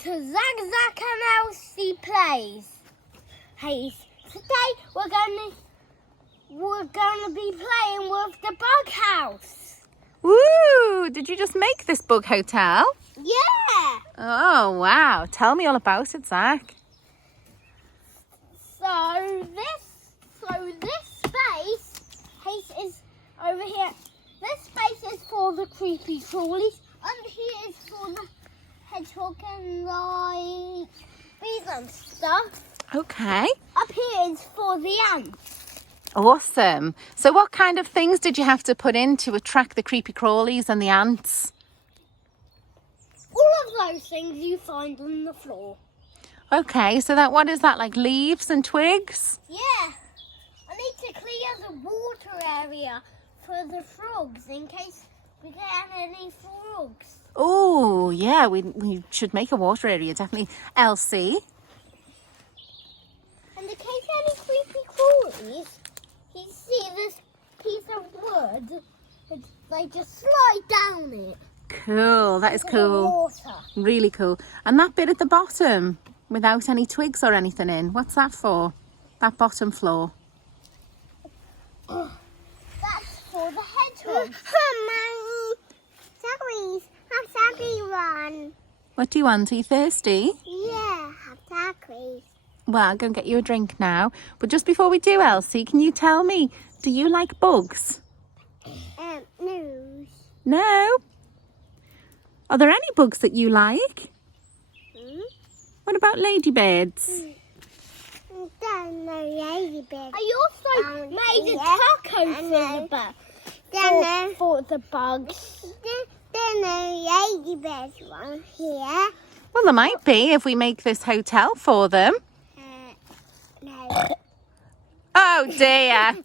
to Zach and Elsie Plays. Hey, today we're gonna be playing with the bug house. Woo! Did you just make this bug hotel? Yeah. Oh wow! Tell me all about it, Zach. So this space is over here. This space is for the creepy crawlies. Under here is for the hedgehog and like bees and stuff. Okay. Up here is for the ants. Awesome. So what kind of things did you have to put in to attract the creepy crawlies and the ants? All of those things you find on the floor. Okay, so what is that, like leaves and twigs? Yeah. I need to clear the water area for the frogs in case we get any frogs. Oh, yeah, we should make a water area, definitely. Elsie? And in case any creepy crawlies, you see this piece of wood, they just slide down it. Cool, that is into the cool. water. Really cool. And that bit at the bottom, without any twigs or anything in, what's that for? That bottom floor? That's for the hedgehogs. Sorry, one. What do you want? Are you thirsty? Yeah, exactly. Well, I'll go and get you a drink now. But just before we do, Elsie, can you tell me, do you like bugs? No. No? Are there any bugs that you like? What about ladybirds? Don't know ladybird. I also made a taco for the bugs. Don't know ladybirds one here. Well, there might be if we make this hotel for them. No. Oh dear.